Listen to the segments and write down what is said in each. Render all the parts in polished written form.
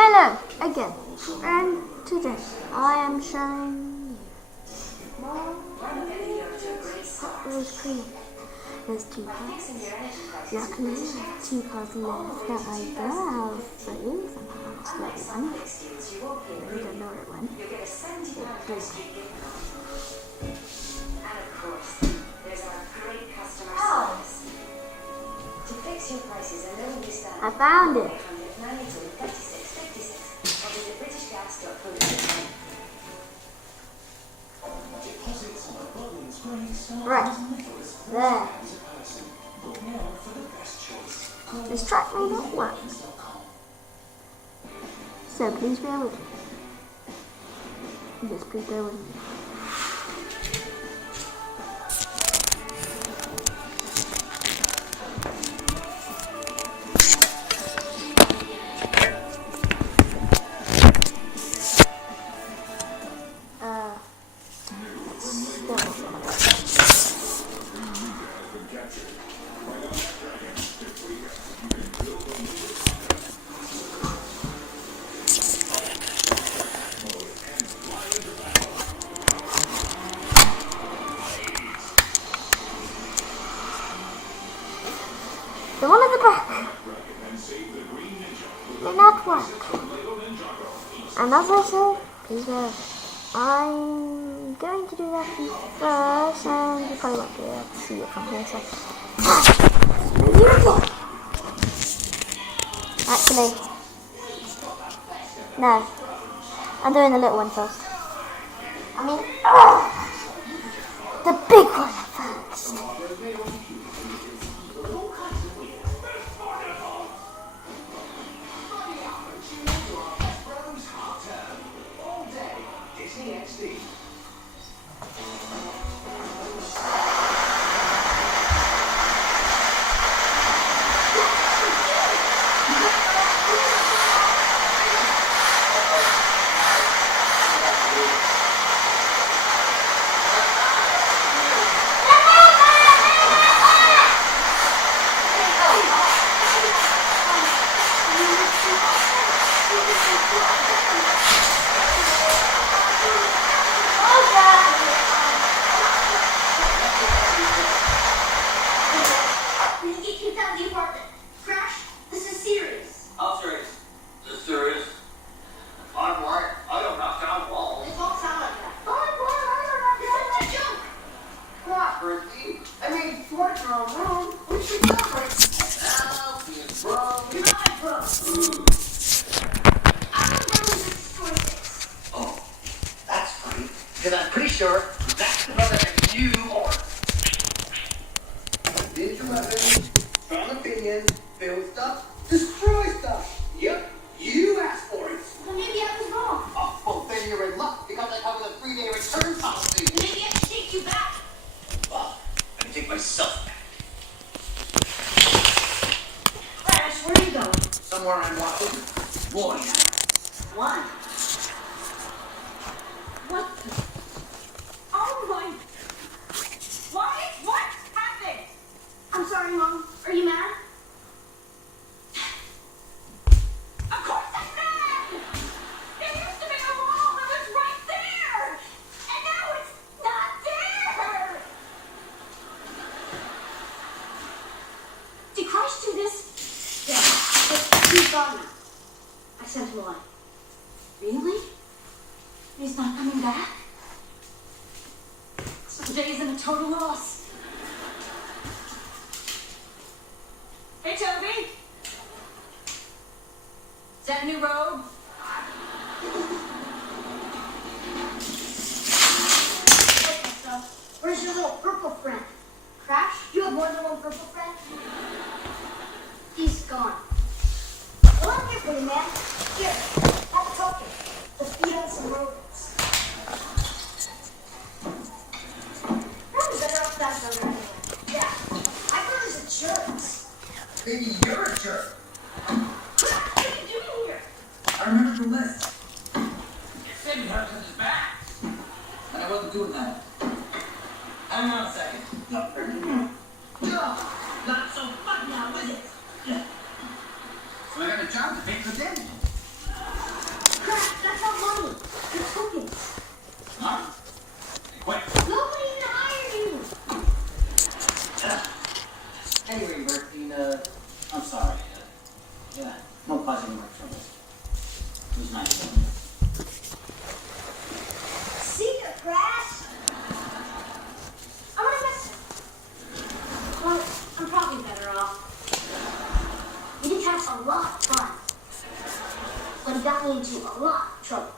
Hello again, and today I am showing you Hot Wheels cream. There's 2 cars. Luckily, 2 cars left that I don't have through. Somehow it's like one. I don't know where it went. And of course, there's our great customer service. To fix your prices and no discount. I found it. 892 36 56 or visit britishgas.co.uk. Right. There. This track may not work. So please bear with me. Yes, please bear with me. The one at the back did not work. And as I said, please bear. I'm going to do that first, and you probably won't be able to see it from here, so. Actually, no. I'm doing the little one first. I mean, the big one first. Because I'm pretty sure that's the brother that you are. Did your weapons, strong opinion, build stuff, destroy stuff. Yep, you asked for it. Well, maybe I was wrong. Oh, well, then you're in luck because I come with a 3-day return policy. Maybe I should take you back. Well, I can take myself back. Crash, where are you going? Somewhere I'm watching. Boy. Why? What the? Oh my! What happened? I'm sorry, Mom. Are you mad? Of course I'm mad! There used to be a wall that was right there! And now it's not there! Did Christ do this? Yeah, but he's gone now. I sent him away. Really? He's not coming back? So Jay's in a total loss. Hey, Toby. Is that a new robe? Okay, so where's your little purple friend? Crash, you have more than one purple friend? He's gone. Well, I'm here for you, man. Here, have a token. Let's feed on some rodents. Probably better off that anyway. Yeah, I thought it was a jerk. Maybe you're a jerk. What are you doing here? I remember the list. Said you heard his back. And I wasn't doing that. Hang on a second. Not so fun now, is it? So I got a job to pay for dinner. causing more trouble. It was nice of him. See ya, Crash. I'm gonna miss you. Well, I'm probably better off. We did have a lot of fun, but he got me into a lot of trouble.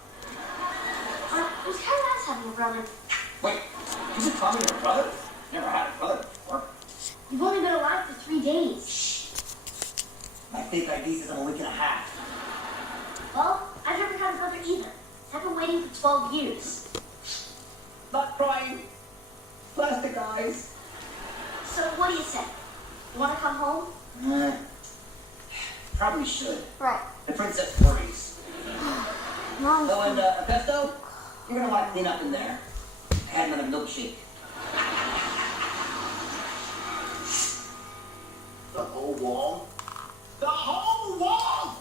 It was kind of nice having a brother. Wait, you just call me your brother? Never had a brother before. You've only been alive for 3 days. My fake ID says I'm a week and a half. Well, I've never had a brother either. I've been waiting for 12 years. Not crying. Plastic eyes. So what do you say? You want to come home? Probably should. Right. The princess worries. Mom. Oh, and Pesto, you're gonna want to clean up in there. I had another milkshake. The whole wall? The whole wall!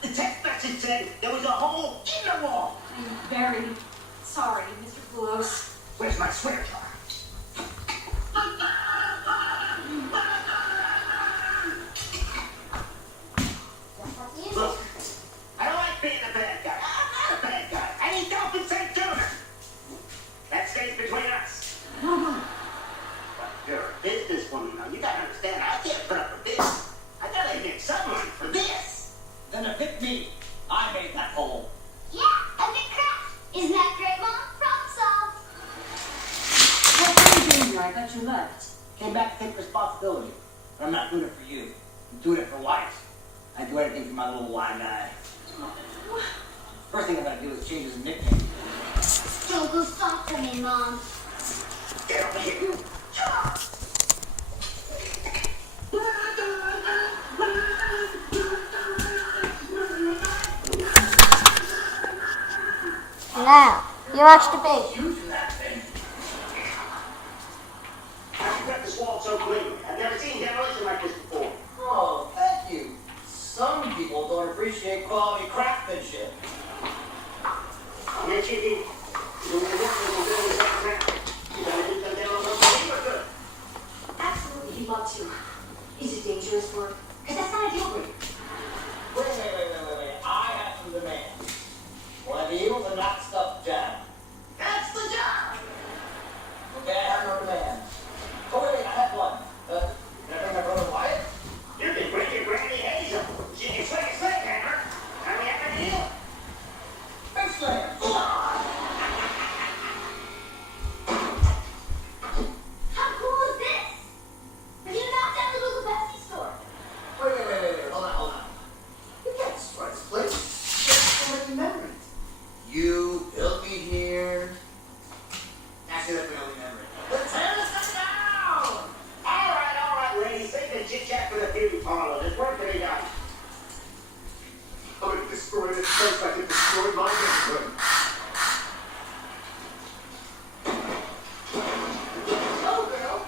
The text message said there was a hole in the wall. I'm very sorry, Mr. Fluos. Where's my swear jar? Look, I don't like being a bad guy. I'm not a bad guy. I ain't compensate Jonah. That stays between us. But you're a businesswoman now. You gotta understand, I can't put up with this. I gotta get someone for this. Then evict me. I made that hole. Yeah, a big crack. Isn't that great, Mom? Problem solved. What are you doing here? I thought you left. Came back to take responsibility. But I'm not doing it for you. I'm doing it for life. I do anything for my little wide guy. First thing I'm gonna do is change his nickname. Don't go soft for me, Mom. Get over here. Now, you watch the bait. Using that thing. I've kept this wall so clean. I've never seen demolition like this before. Oh, thank you. Some people don't appreciate quality craftsmanship. Yes, you do. You will work with the building right now. You gotta do some demolition. We're good. Absolutely, he'd love to. Is it dangerous work? Because that's not a deal breaker. Wait. I have some demands. Want to be able to knock stuff down. That's the job. Okay, I have no demands. Oh, wait, I have one. Can I bring my brother Wyatt? You can bring your Granny Hazel. She can swing a sledgehammer. And we have a deal. Big slam. How cool is this? We're gonna knock down the local Pepsi store. Wait. Hold on. You can't destroy this place. There's so many memories. You built me here. Actually, that's my only memory. Let's tear this thing down! All right, ladies. Save the chit-chat for the beauty parlor. There's work to be done. I'm gonna destroy this place like it destroyed my neighborhood. Oh, girl.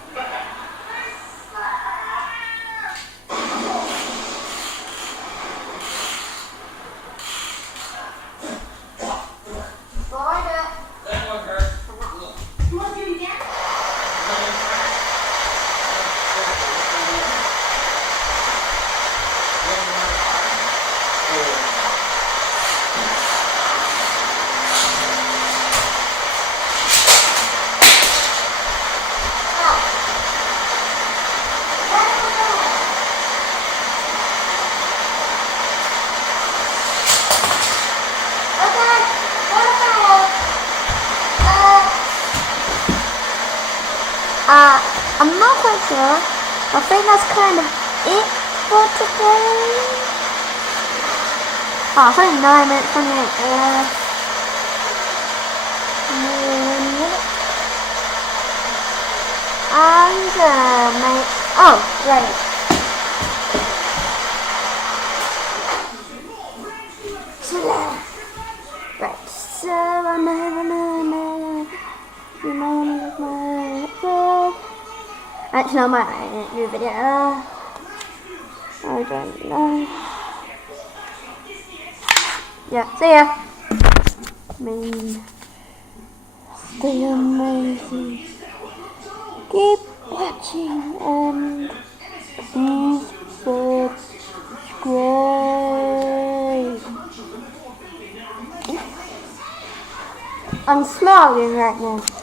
That one hurt. Look. You want to do it again? I'm not quite sure. I think that's kind of it for today. Oh, 39 minutes, 28. And make. Oh, right. So, right. So I'm having actually, I might do a video. I don't know. Yeah, see ya. Stay amazing. Keep watching and please subscribe. I'm smiling right now.